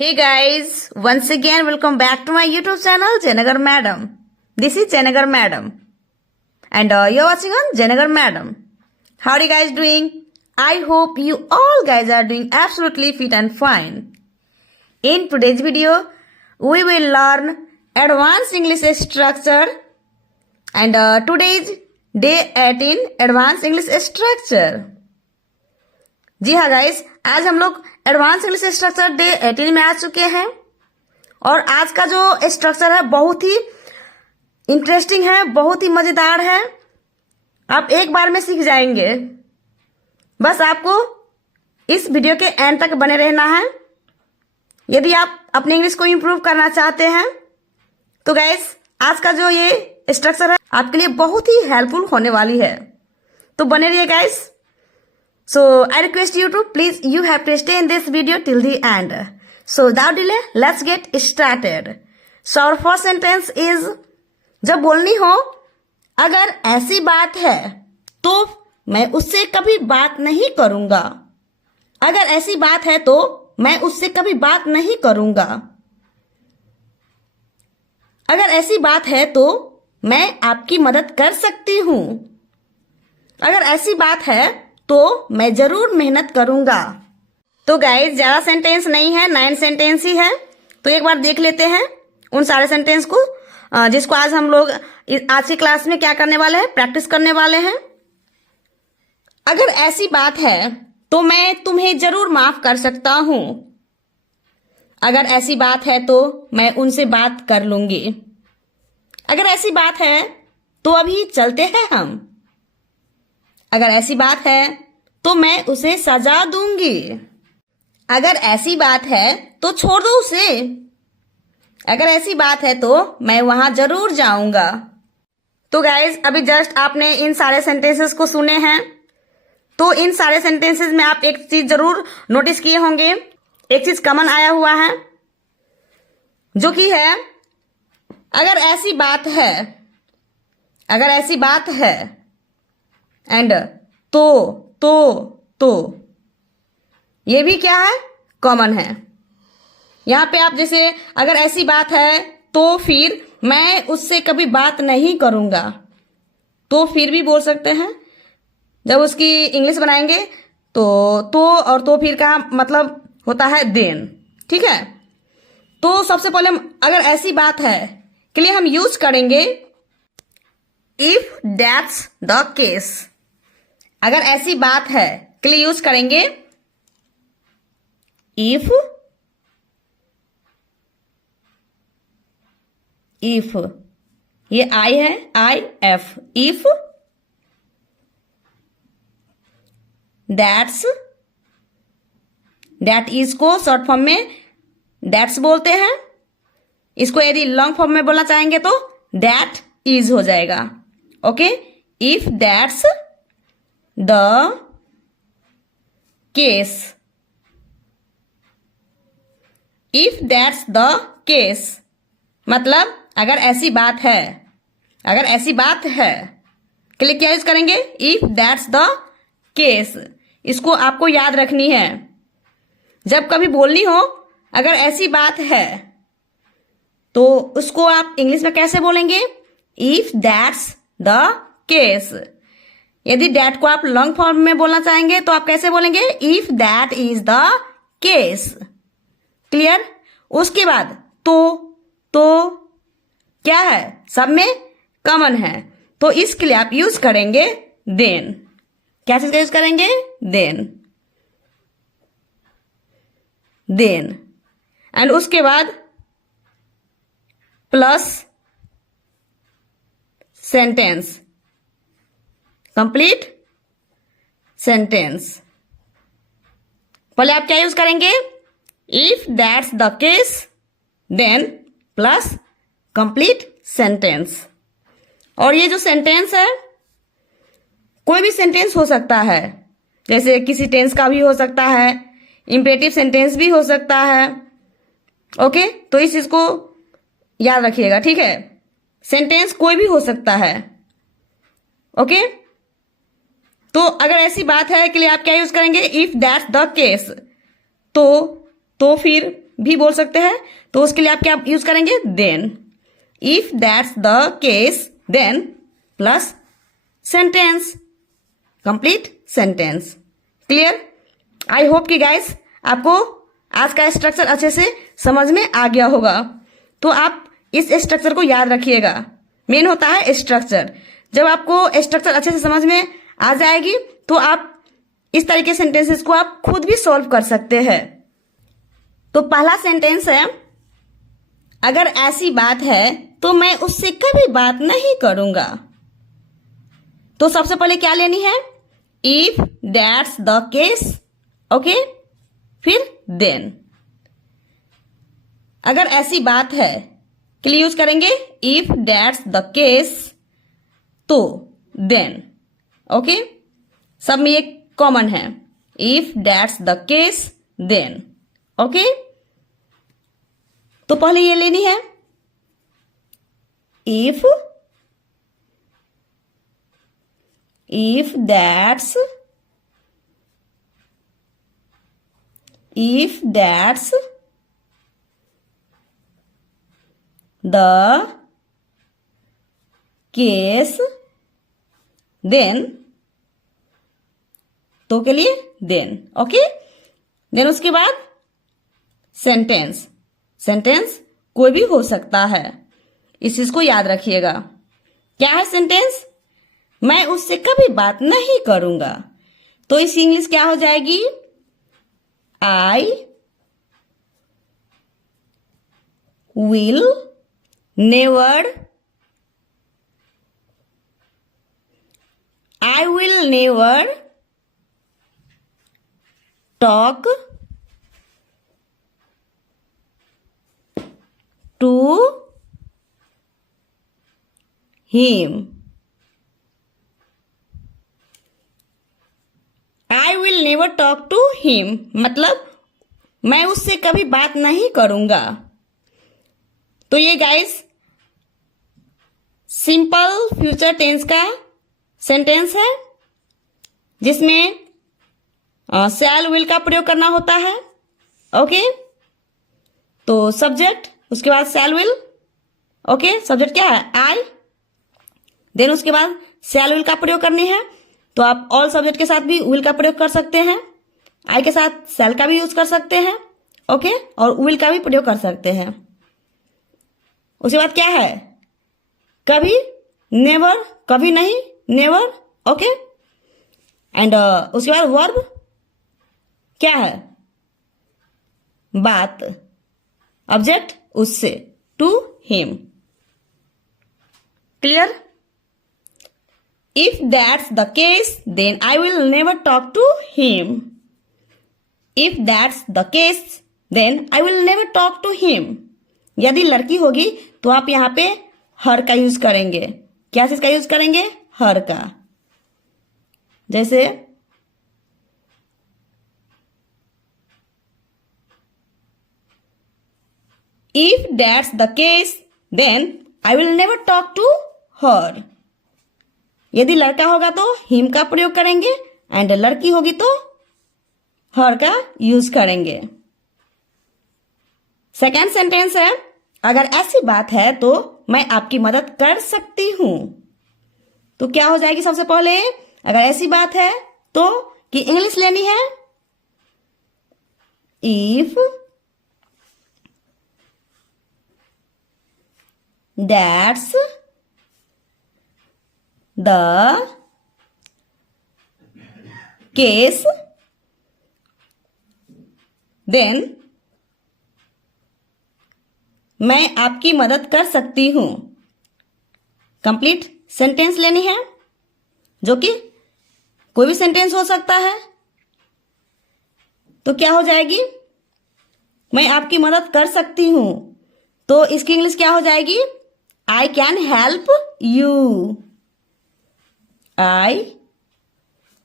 Hey guys, once again welcome back to my YouTube channel Jayanagar Madam. This is Jayanagar Madam and you're watching on Jayanagar Madam. How are you guys doing? I hope you all guys are doing absolutely fit and fine. In today's video, we will learn advanced English structure and today's day 18 advanced English structure. जी हाँ guys, आज हम लोग advance English structure day 18 में आ चुके हैं और आज का जो स्ट्रक्चर है बहुत ही इंटरेस्टिंग है, बहुत ही मजेदार है। आप एक बार में सीख जाएंगे। बस आपको इस वीडियो के एंड तक बने रहना है। यदि आप अपनी इंग्लिश को इम्प्रूव करना चाहते हैं तो गाइस आज का जो ये स्ट्रक्चर है आपके लिए बहुत ही हेल्पफुल होने वाली है, तो बने रहिए guys. So I request you to please you have to stay in this video till the end. So without delay, let's get started. So our first sentence is, जब बोलनी हो अगर ऐसी बात है तो मैं उससे कभी बात नहीं करूंगा। अगर ऐसी बात है तो मैं उससे कभी बात नहीं करूंगा। अगर ऐसी बात है तो मैं आपकी मदद कर सकती हूं। अगर ऐसी बात है तो मैं जरूर मेहनत करूंगा। तो गाइस ज्यादा सेंटेंस नहीं है, 9 सेंटेंस ही है। तो एक बार देख लेते हैं उन सारे सेंटेंस को जिसको आज हम लोग आज की क्लास में क्या करने वाले हैं, प्रैक्टिस करने वाले हैं। अगर ऐसी बात है तो मैं तुम्हें जरूर माफ कर सकता हूं। अगर ऐसी बात है तो मैं उनसे बात कर लूंगी। अगर ऐसी बात है तो अभी चलते हैं हम। अगर ऐसी बात है तो मैं उसे सजा दूंगी। अगर ऐसी बात है तो छोड़ दो उसे। अगर ऐसी बात है तो मैं वहां जरूर जाऊंगा। तो गाइज अभी जस्ट आपने इन सारे सेंटेंसेस को सुने हैं, तो इन सारे सेंटेंसेस में आप एक चीज जरूर नोटिस किए होंगे, एक चीज कॉमन आया हुआ है जो कि है अगर ऐसी बात है। अगर ऐसी बात है एंड तो ये भी क्या है, कॉमन है। यहां पे आप जैसे अगर ऐसी बात है तो फिर मैं उससे कभी बात नहीं करूंगा, तो फिर भी बोल सकते हैं। जब उसकी इंग्लिश बनाएंगे तो और तो फिर का मतलब होता है देन, ठीक है। तो सबसे पहले अगर ऐसी बात है के लिए हम यूज करेंगे इफ दैट्स द केस। अगर ऐसी बात है के लिए यूज करेंगे इफ ये आई है, I F, if that's, that is को शॉर्ट फॉर्म में दैट्स बोलते हैं। इसको यदि लॉन्ग फॉर्म में बोलना चाहेंगे तो दैट इज हो जाएगा। Okay, if that's the case. If that's the case मतलब अगर ऐसी बात है, अगर ऐसी बात है के लिए क्या यूज करेंगे इफ दैट्स द केस। इसको आपको याद रखनी है। जब कभी बोलनी हो अगर ऐसी बात है तो उसको आप इंग्लिश में कैसे बोलेंगे, इफ दैट्स द केस। यदि दैट को आप लॉन्ग फॉर्म में बोलना चाहेंगे तो आप कैसे बोलेंगे, if that is the case. Clear. उसके बाद तो क्या है, सब में कॉमन है, तो इसके लिए आप यूज करेंगे देन। क्या चीज का यूज करेंगे, देन एंड उसके बाद प्लस सेंटेंस, कंप्लीट सेंटेंस। पहले आप क्या यूज करेंगे, if that's the case then plus complete sentence. और ये जो सेंटेंस है कोई भी सेंटेंस हो सकता है, जैसे किसी टेंस का भी हो सकता है, इंपेरेटिव सेंटेंस भी हो सकता है। ओके, तो इस चीज को याद रखिएगा, ठीक है। सेंटेंस कोई भी हो सकता है। ओके, तो अगर ऐसी बात है के लिए आप क्या यूज करेंगे, इफ दैट्स द केस। तो फिर भी बोल सकते हैं, तो उसके लिए आप क्या यूज करेंगे, then. If that's the case then plus sentence, complete sentence. Clear? I hope कि गाइस आपको आज का स्ट्रक्चर अच्छे से समझ में आ गया होगा। तो आप इस स्ट्रक्चर को याद रखिएगा। मेन होता है स्ट्रक्चर। जब आपको स्ट्रक्चर अच्छे से समझ में आ जाएगी तो आप इस तरीके सेंटेंसेस को आप खुद भी सॉल्व कर सकते हैं। तो पहला सेंटेंस है, अगर ऐसी बात है तो मैं उससे कभी बात नहीं करूंगा। तो सबसे पहले क्या लेनी है, if that's the case, okay, फिर देन। अगर ऐसी बात है के लिए यूज करेंगे इफ दैट्स द केस, तो देन, ओके। सब में ये कॉमन है, if that's the case then, okay. तो पहले ये लेनी है, if that's the case then, तो के लिए देन, ओके। देन उसके बाद सेंटेंस, सेंटेंस कोई भी हो सकता है, इस चीज को याद रखिएगा। क्या है सेंटेंस, मैं उससे कभी बात नहीं करूंगा। तो इस इंग्लिश क्या हो जाएगी, I will never talk to him. I will never talk to him मतलब मैं उससे कभी बात नहीं करूंगा। तो ये गाइस सिंपल फ्यूचर टेंस का सेंटेंस है, जिसमें शैल विल का प्रयोग करना होता है, ओके। तो सब्जेक्ट, उसके बाद शैल विल, ओके। सब्जेक्ट क्या है, आई, देन उसके बाद शैल विल का प्रयोग करनी है। तो आप ऑल सब्जेक्ट के साथ भी विल का प्रयोग कर सकते हैं, आई के साथ शैल का भी यूज कर सकते हैं, ओके, और विल का भी प्रयोग कर सकते हैं। उसके बाद क्या है, कभी, नेवर, कभी नहीं, नेवर, ओके। एंड उसके बाद वर्ब क्या है, बात, ऑब्जेक्ट उससे, to him. Clear? If that's the case then I will never talk to him. If that's the case then I will never talk to him. यदि लड़की होगी तो आप यहां पे हर का यूज करेंगे। क्या चीज का यूज करेंगे, हर का। जैसे if that's the case then I will never talk to her. यदि लड़का होगा तो हिम का प्रयोग करेंगे, एंड लड़की होगी तो हर का यूज करेंगे। सेकेंड सेंटेंस है, अगर ऐसी बात है तो मैं आपकी मदद कर सकती हूं। तो क्या हो जाएगी, सबसे पहले अगर ऐसी बात है तो कि इंग्लिश लेनी है, if that's the case then मैं आपकी मदद कर सकती हूं। कंप्लीट सेंटेंस लेनी है, जो कि कोई भी सेंटेंस हो सकता है। तो क्या हो जाएगी, मैं आपकी मदद कर सकती हूं। तो इसकी इंग्लिश क्या हो जाएगी, I can help you. I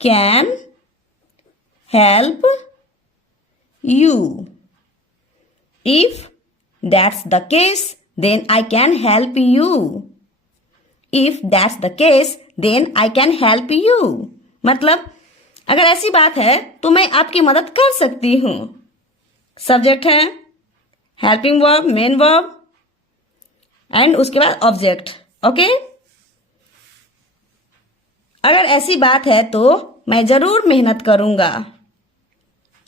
can help you. If that's the case then I can help you. If that's the case then I can help you मतलब अगर ऐसी बात है तो मैं आपकी मदद कर सकती हूं। सब्जेक्ट है helping verb, main verb and उसके बाद ऑब्जेक्ट। ओके, अगर ऐसी बात है तो मैं जरूर मेहनत करूंगा,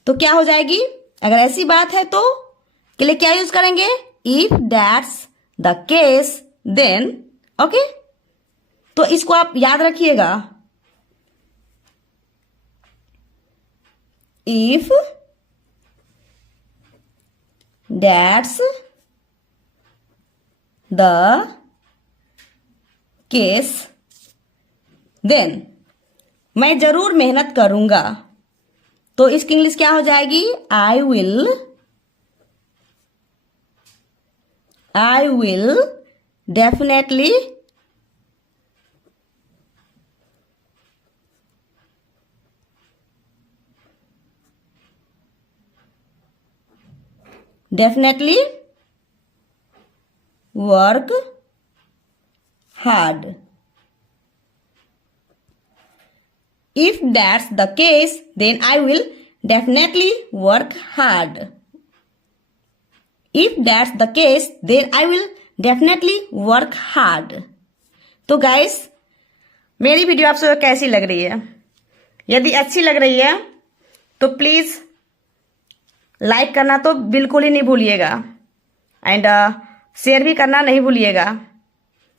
तो क्या हो जाएगी? अगर ऐसी बात है तो के लिए क्या यूज करेंगे? If that's the case then. Okay, तो इसको आप याद रखिएगा। If that's the case then मैं जरूर मेहनत करूंगा, तो इसकी इंग्लिश क्या हो जाएगी? I will definitely work hard. If that's the case, then I will definitely work hard. If that's the case, then I will definitely work hard. तो गाइस, मेरी वीडियो आप सबको कैसी लग रही है? यदि अच्छी लग रही है तो प्लीज लाइक करना तो बिल्कुल ही नहीं भूलिएगा एंड शेयर भी करना नहीं भूलिएगा।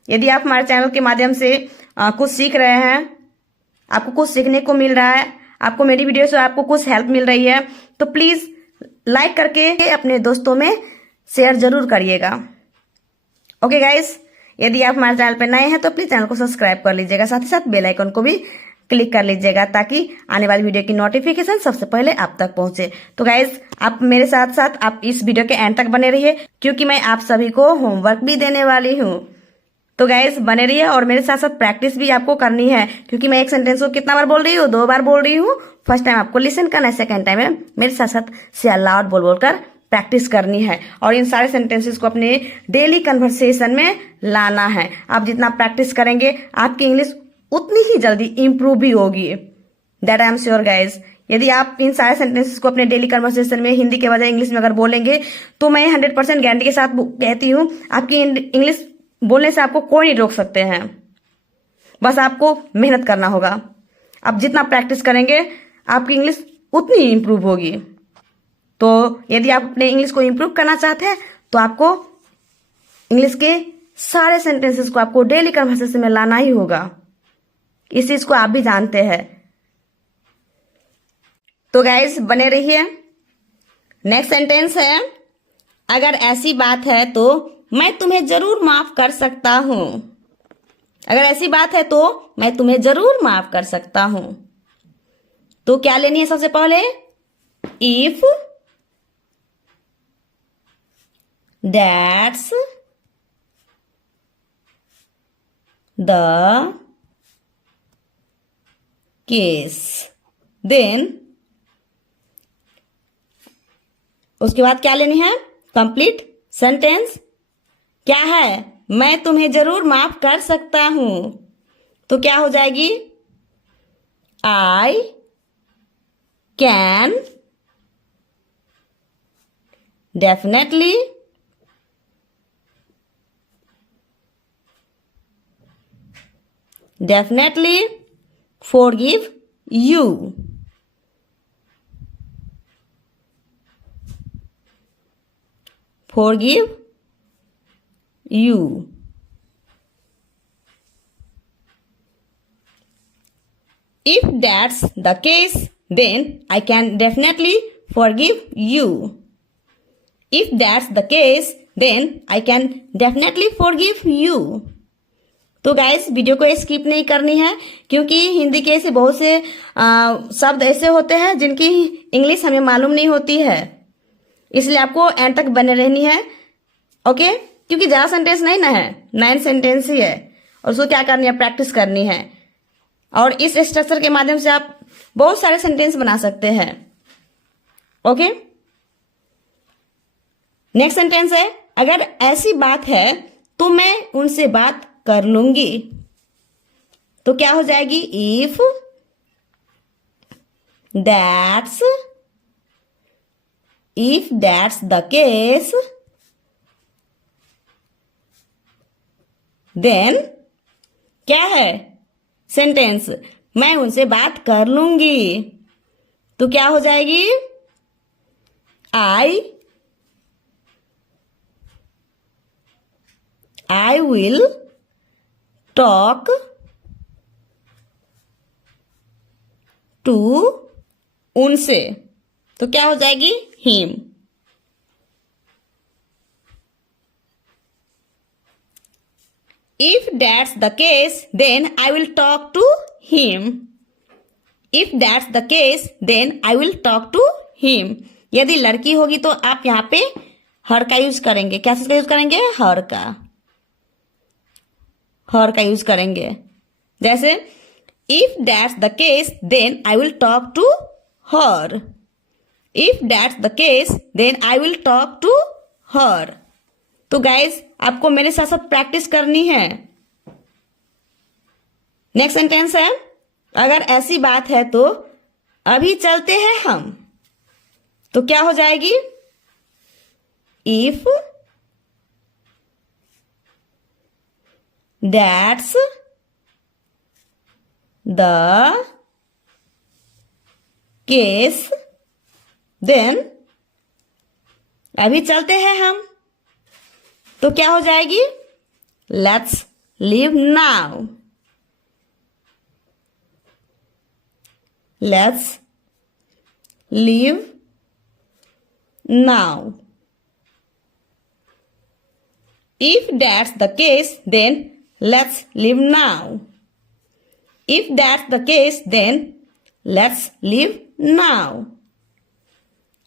यदि आप हमारे चैनल के माध्यम से कुछ सीख रहे हैं, आपको कुछ सीखने को मिल रहा है, आपको मेरी वीडियो से आपको कुछ हेल्प मिल रही है, तो प्लीज लाइक करके अपने दोस्तों में शेयर जरूर करिएगा। ओके गाइस, यदि आप हमारे चैनल पर नए हैं तो प्लीज चैनल को सब्सक्राइब कर लीजिएगा, साथ ही साथ बेल आइकन को भी क्लिक कर लीजिएगा ताकि आने वाली वीडियो की नोटिफिकेशन सबसे पहले आप तक पहुंचे। तो गाइज, आप मेरे साथ साथ आप इस वीडियो के एंड तक बने रहिए क्योंकि मैं आप सभी को होमवर्क भी देने वाली हूँ। तो गाइज बने रहिए और मेरे साथ साथ प्रैक्टिस भी आपको करनी है क्योंकि मैं एक सेंटेंस को कितना बार बोल रही हूँ? 2 बार बोल रही हूँ। फर्स्ट टाइम आपको लिसन करना है, सेकंड टाइम है मेरे साथ साथ से अलाउड बोल बोलकर प्रैक्टिस करनी है और इन सारे सेंटेंसेस को अपने डेली कन्वर्सेशन में लाना है। आप जितना प्रैक्टिस करेंगे आपकी इंग्लिश उतनी ही जल्दी इंप्रूव भी होगी, that I am sure guys. यदि आप इन सारे सेंटेंसेस को अपने डेली कन्वर्सेशन में हिंदी के बजाय इंग्लिश में अगर बोलेंगे तो मैं 100% गारंटी के साथ कहती हूँ आपकी इंग्लिश बोलने से आपको कोई नहीं रोक सकते हैं। बस आपको मेहनत करना होगा। आप जितना प्रैक्टिस करेंगे आपकी इंग्लिश उतनी ही इंप्रूव होगी। तो यदि आप अपने इंग्लिश को इंप्रूव करना चाहते हैं तो आपको इंग्लिश के सारे सेंटेंसेस को आपको डेली कन्वर्सेशन में लाना ही होगा। इस चीज को आप भी जानते हैं। तो गाइस बने रहिए। नेक्स्ट सेंटेंस है, अगर ऐसी बात है तो मैं तुम्हें जरूर माफ कर सकता हूं। अगर ऐसी बात है तो मैं तुम्हें जरूर माफ कर सकता हूं, तो क्या लेनी है? सबसे पहले if that's the case then, उसके बाद क्या लेनी है? कंप्लीट सेंटेंस क्या है? मैं तुम्हें जरूर माफ कर सकता हूं, तो क्या हो जाएगी? I can definitely forgive you. Forgive you. If that's the case, then I can definitely forgive you. If that's the case, then I can definitely forgive you. तो गाइस वीडियो को स्किप नहीं करनी है क्योंकि हिंदी के ऐसे बहुत से शब्द ऐसे होते हैं जिनकी इंग्लिश हमें मालूम नहीं होती है, इसलिए आपको एंड तक बने रहनी है। ओके, क्योंकि ज्यादा सेंटेंस नहीं ना है, 9 सेंटेंस ही है और उसको क्या करनी है? प्रैक्टिस करनी है और इस स्ट्रक्चर के माध्यम से आप बहुत सारे सेंटेंस बना सकते हैं। ओके, नेक्स्ट सेंटेंस है, अगर ऐसी बात है तो मैं उनसे बात कर लूंगी, तो क्या हो जाएगी? If that's the case then क्या है सेंटेंस, मैं उनसे बात कर लूंगी, तो क्या हो जाएगी, आई विल टॉक टू उनसे, तो क्या हो जाएगी him. If that's the case, then I will talk to him. If that's the case, then I will talk to him. यदि लड़की होगी तो आप यहाँ पे हर का यूज करेंगे, क्या चीज का यूज करेंगे, हर का यूज करेंगे। जैसे if that's the case, then I will talk to her. If that's the case, then I will talk to her. तो गाइज आपको मेरे साथ साथ प्रैक्टिस करनी है। नेक्स्ट सेंटेंस है, अगर ऐसी बात है तो अभी चलते हैं हम, तो क्या हो जाएगी, if that's the case then, अभी चलते हैं हम, तो क्या हो जाएगी, let's leave now. Let's leave now. If that's the case then let's leave now. If that's the case then let's leave now.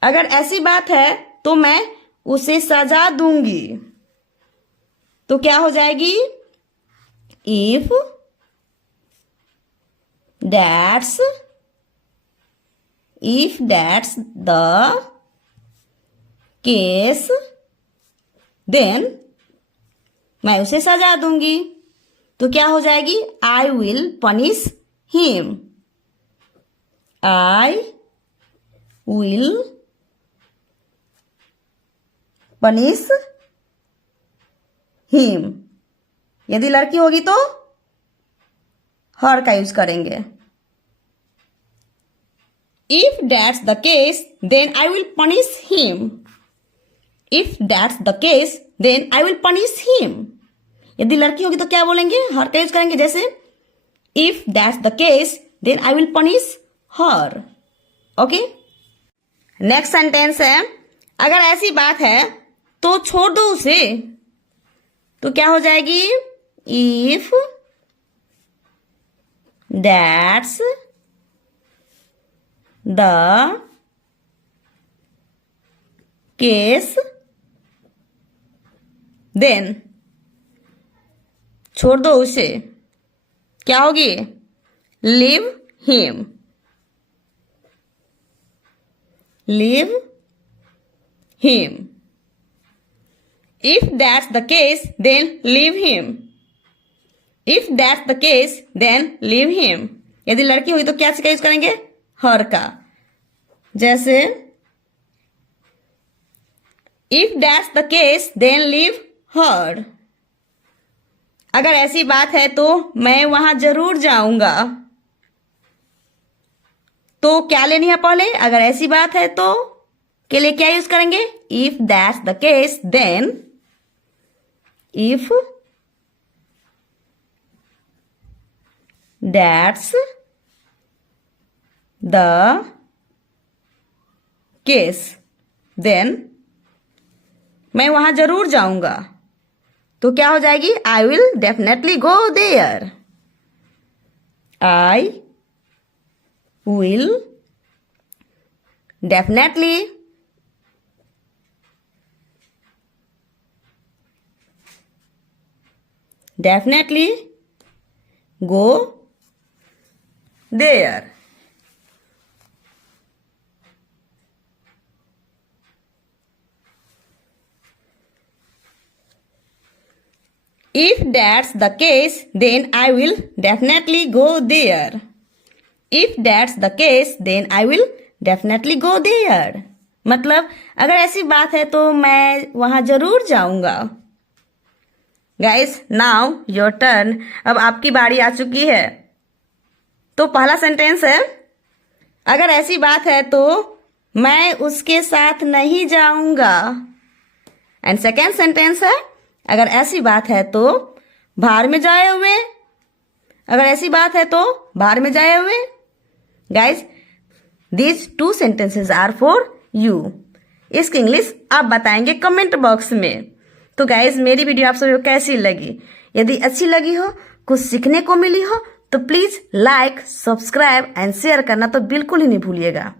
अगर ऐसी बात है तो मैं उसे सजा दूंगी, तो क्या हो जाएगी, if that's the case then, मैं उसे सजा दूंगी, तो क्या हो जाएगी, I will punish him. I will punish him. यदि लड़की होगी तो हर का यूज करेंगे। If that's the case then I will punish him. If that's the case then I will punish him. यदि लड़की होगी तो क्या बोलेंगे, हर का यूज करेंगे। जैसे if that's the case then I will punish her. Okay, next sentence है, अगर ऐसी बात है तो छोड़ दो उसे, तो क्या हो जाएगी, if that's the case then, छोड़ दो उसे, क्या होगी, leave him. Leave him. If that's the case, then leave him. If that's the case, then leave him. यदि लड़की हुई तो क्या का यूज करेंगे, हर का। जैसे If that's the case, then leave her. अगर ऐसी बात है तो मैं वहां जरूर जाऊंगा, तो क्या लेनी है पहले, अगर ऐसी बात है तो के लिए क्या यूज करेंगे, if that's the case then, if that's the case then, मैं वहां जरूर जाऊंगा, तो क्या हो जाएगी, I will definitely go there. I will definitely go there. If that's the case, then I will definitely go there. If that's the case, then I will definitely go there. मतलब अगर ऐसी बात है तो मैं वहां जरूर जाऊंगा। Guys now your turn. अब आपकी बारी आ चुकी है। तो पहला सेंटेंस है, अगर ऐसी बात है तो मैं उसके साथ नहीं जाऊंगा। एंड सेकेंड सेंटेंस है, अगर ऐसी बात है तो बाहर में जाए हुए। अगर ऐसी बात है तो बाहर में जाए हुए। Guys these 2 sentences are for you. इसकी इंग्लिश आप बताएंगे कमेंट बॉक्स में। तो गाइस मेरी वीडियो आप सभी को कैसी लगी? यदि अच्छी लगी हो, कुछ सीखने को मिली हो, तो please like, subscribe and share करना तो बिल्कुल ही नहीं भूलिएगा।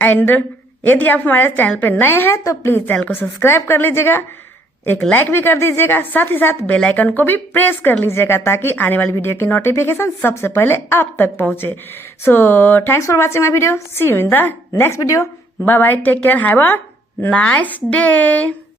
एंड यदि आप हमारे चैनल पे नए हैं तो प्लीज चैनल को सब्सक्राइब कर लीजिएगा, एक लाइक भी कर दीजिएगा, साथ ही साथ बेल आइकन को भी प्रेस कर लीजिएगा ताकि आने वाली वीडियो की नोटिफिकेशन सबसे पहले आप तक पहुंचे। So thanks for watching my video. See you in the next video. Bye bye, take care, have a nice day.